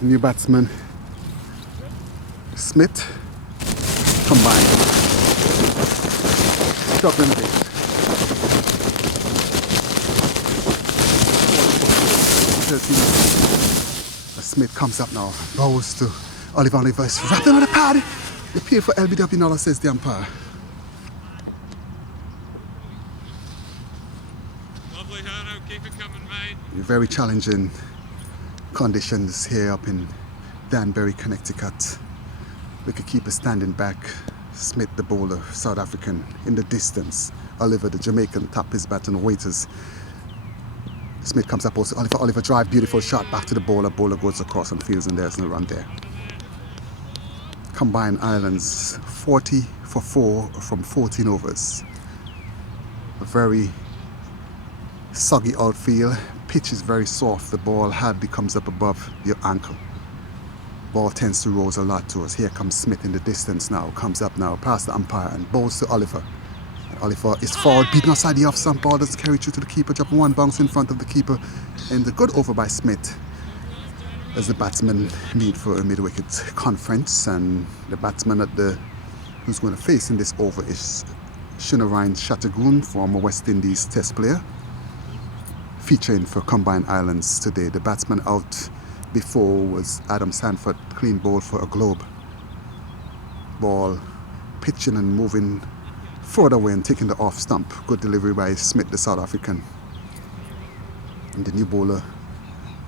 New batsman Smith combined. Struggling a bit. Smith comes up now, bows to Oliver. Oliver is rapping on the pad. The appeal for LBW now, says the umpire. Lovely, Hannah. Keep it coming, mate. Very challenging conditions here up in Danbury, Connecticut. Wicketkeeper standing back. Smith, the bowler, South African, in the distance. Oliver, the Jamaican, tap his bat and waiters. Smith comes up also. Oliver drive, beautiful shot back to the bowler. Bowler goes across and fields, and there's no run there. Combined Islands 40 for 4 from 14 overs. A very soggy outfield. Pitch is very soft. The ball hardly comes up above your ankle. Ball tends to rose a lot to us. Here comes Smith in the distance now. Comes up now past the umpire and bowls to Oliver. Oliver is forward, beaten outside the off stump. Ball doesn't carry through to the keeper. Drop one bounce in front of the keeper. And a good over by Smith. As the batsman need for a mid-wicket conference, and the batsman who's going to face in this over is Sewnarine Chattagoon, former West Indies Test player, featuring for Combined Islands today. The batsman out before was Adam Sanford, clean bowl for a globe. Ball pitching and moving further away and taking the off stump. Good delivery by Smith, the South African. And the new bowler.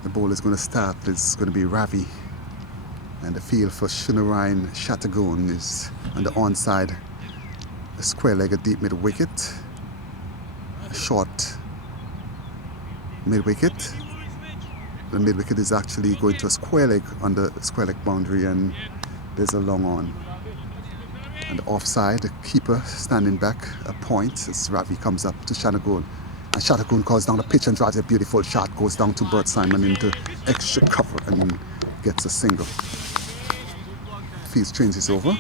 The ball is going to start. It's going to be Ravi. And the field for Sewnarine Chattagoon is on the onside. A square leg, a deep mid wicket. A short mid wicket. The mid wicket is actually going to a square leg on the square leg boundary, and there's a long on. And the offside, the keeper standing back a point as Ravi comes up to Chattagoon. And Chattagoon calls down the pitch and drives a beautiful shot, goes down to Bert Simon into extra cover and gets a single. Fields changes over.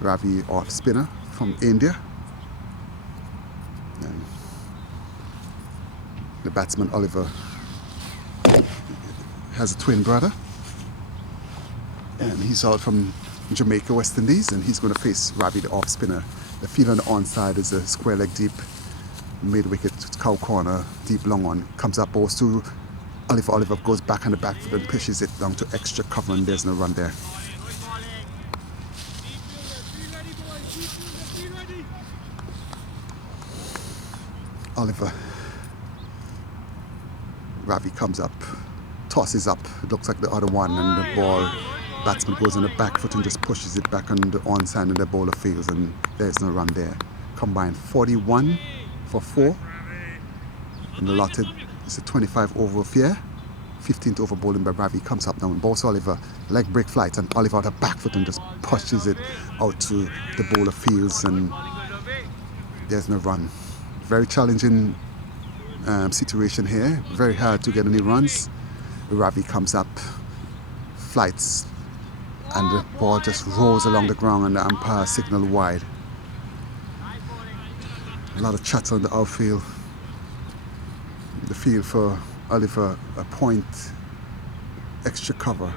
Ravi off spinner from India. And the batsman Oliver has a twin brother. And he's out from Jamaica, West Indies, and he's going to face Ravi, the off spinner. The field on the onside is a square leg deep mid-wicket, cow corner, deep long one. Comes up, balls to Oliver. Oliver goes back on the back foot and pushes it down to extra cover, and there's no run there. Oliver. Ravi comes up, tosses up. It looks like the other one, and the ball, batsman goes on the back foot and just pushes it back on the onside, and the bowler fields, and there's no run there. Combined 41 for 4. And the allotted is a 25 over affair. 15th over bowling by Ravi. Comes up now and balls Oliver. Leg break flight, and Oliver on the back foot and just pushes it out to the bowler fields, and there's no run. Very challenging situation here. Very hard to get any runs. Ravi comes up, flights, and the ball just rolls along the ground, and the umpire signal wide. A lot of chatter on the outfield. The field for Oliver, a point, extra cover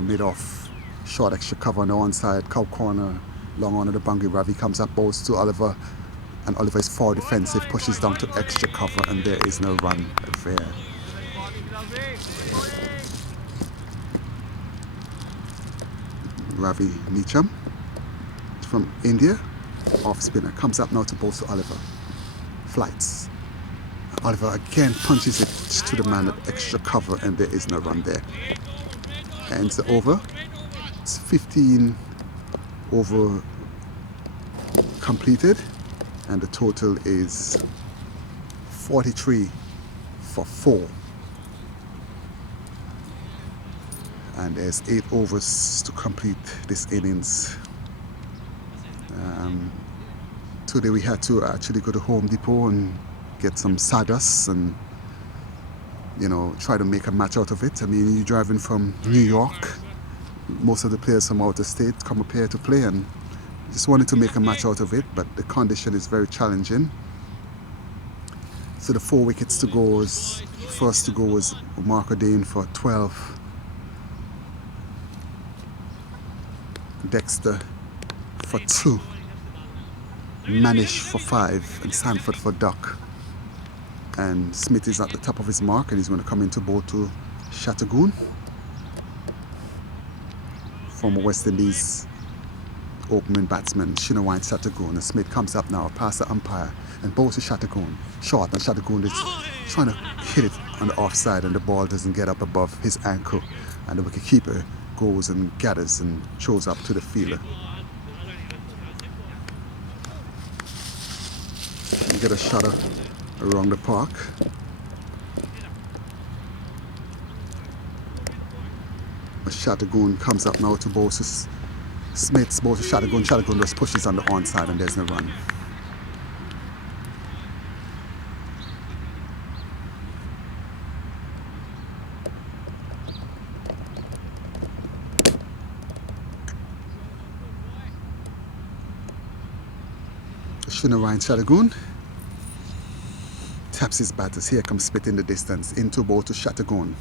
made off, short extra cover on the onside, cow corner, long on the boundary. Ravi comes up, balls to Oliver, and Oliver is forward defensive, pushes down to extra cover, and there is no run there. Ravi Meacham from India, off spinner, comes up now to bowl to Oliver. Flights. Oliver again punches it to the man at extra cover, and there is no run there. Ends the over. It's 15 over completed, and the total is 43 for 4. And there's 8 overs to complete this innings. Today we had to actually go to Home Depot and get some sawdust and, try to make a match out of it. I mean, you're driving from New York. Most of the players from out of state come up here to play, and just wanted to make a match out of it, but the condition is very challenging. So the 4 wickets to go first to go was Mark O'Dane for 12 Dexter for 2, Manish for 5, and Sanford for duck. And Smith is at the top of his mark, and he's going to come into bowl to Chattagoon, former West Indies opening batsman Sewnarine Chattagoon. And Smith comes up now past the umpire and bowls to Chattagoon short, and Chattagoon is trying to hit it on the offside, and the ball doesn't get up above his ankle, and the wicketkeeper goes and gathers and throws up to the fielder. You get a shot around the park. Chattagoon comes up now to bowl to Smith, bowls to Chattagoon. Chattagoon just pushes on the onside, and there's no run. Sewnarine Chattagoon taps his batters. Here comes Smith in the distance, into bowl to Chattagoon.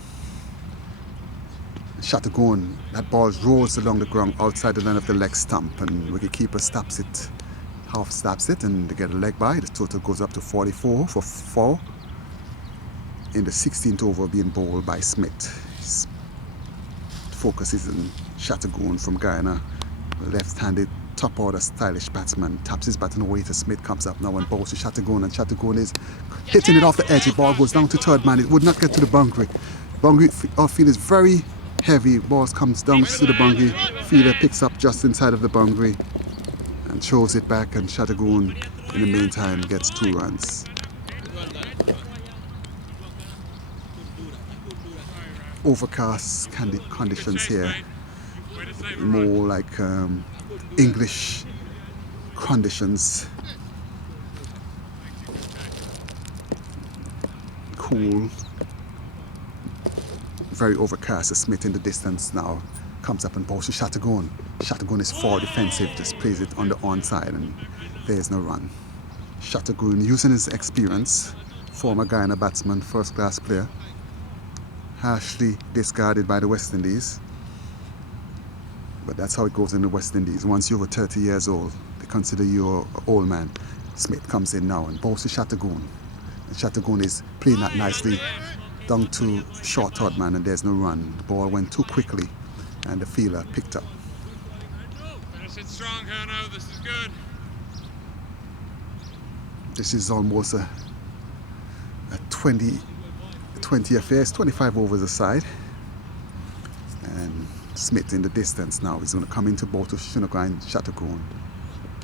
Chattagoon, that ball rolls along the ground outside the line of the leg stump, and wicketkeeper stops it, half stops it, and they get a leg by. The total goes up to 44 for 4 in the 16th over being bowled by Smith. His focus is in Chattagoon from Guyana, left-handed top order stylish batsman, taps his bat away to Smith, comes up now and bowls to Chattagoon, and Chattagoon is hitting it off the edge. The ball goes down to third man. It would not get to the boundary. Boundary outfield is very heavy. Ball comes down to the boundary. Fielder picks up just inside of the boundary and throws it back, and Chattagoon in the meantime gets 2 runs. Overcast conditions here, more like English conditions. Cool, very overcast. Smith in the distance now comes up and bowls to Chattagoon. Chattagoon is 4 defensive, just plays it on the onside, and there's no run. Chattagoon, using his experience, former Guyana batsman, first class player, harshly discarded by the West Indies. But that's how it goes in the West Indies. Once you're over 30 years old, they consider you an old man. Smith comes in now and bowls to Chattagoon. And Chattagoon is playing that nicely down to short third man, and there's no run. The ball went too quickly, and the fielder picked up. Finish it strong, Hano. This is good. This is almost a 20 affair. It's 25 overs aside. And Smith in the distance now is going to come into bowl to Sewnarine Chattagoon.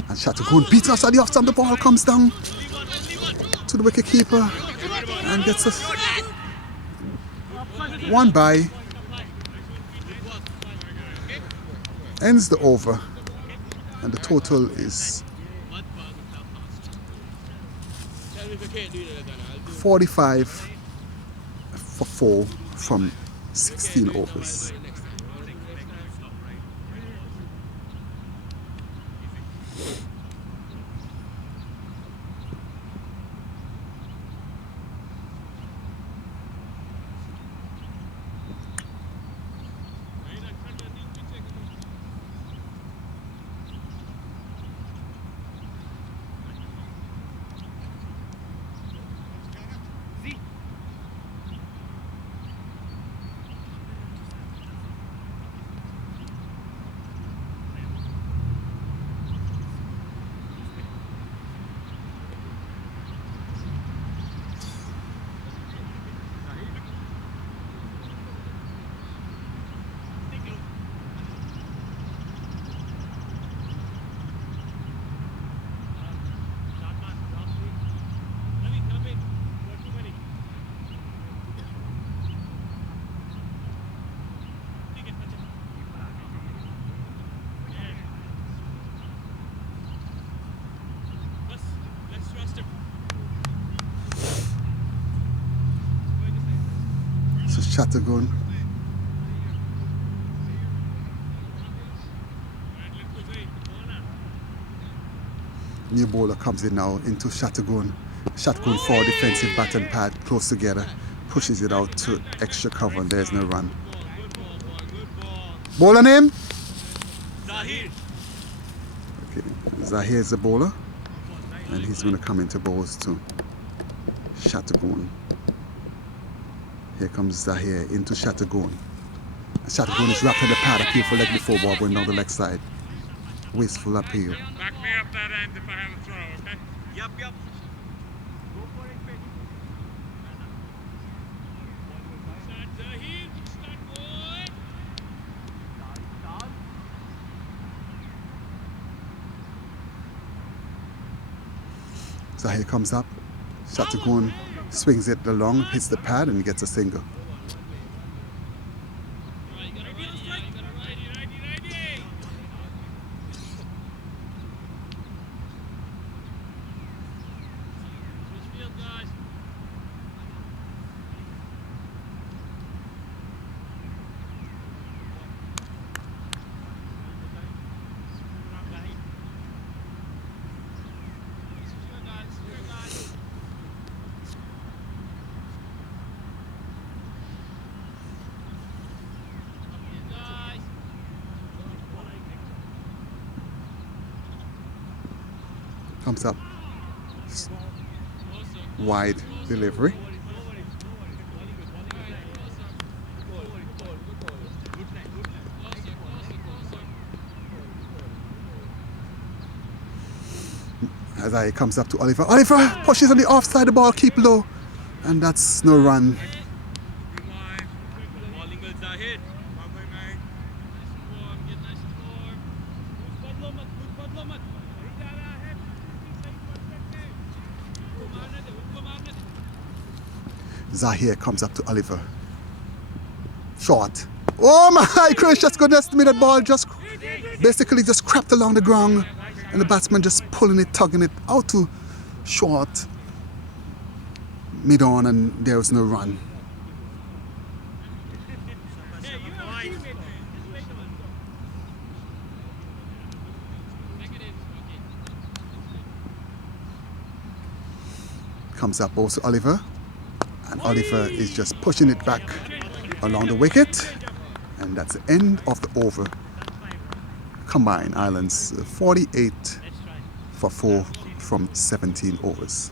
And Chattagoon beats us at the off stump. The ball comes down to the wicketkeeper and gets us 1 by. Ends the over, and the total is 45 for 4 from 16 overs. So Chattagoon new bowler comes in now into Chattagoon. Chattagoon 4 defensive bat and pad close together, pushes it out to extra cover, and there's no run. Bowler name? Okay, Zahir is the bowler, and he's going to come into bowls to Chattagoon. Here comes Zahir into Chattagoon. Chattagoon is wrapped in the pad, appeal for leg before ball going down the leg side. Wasteful appeal. Back me up that end if I have a throw, okay? Yep. Go for it, Pete. Zahir comes up. Chattagoon swings it along, hits the pad, and gets a single. Comes up. Wide delivery. As I comes up to Oliver. Oliver pushes on the offside, the ball keep low. And that's no run. Zahir comes up to Oliver. Short. Oh my gracious goodness me, that ball just basically just crept along the ground and the batsman just pulling it, tugging it out to short. Mid on, and there was no run. Comes up also Oliver. And Oliver is just pushing it back along the wicket. And that's the end of the over. Combined Islands 48 for 4 from 17 overs.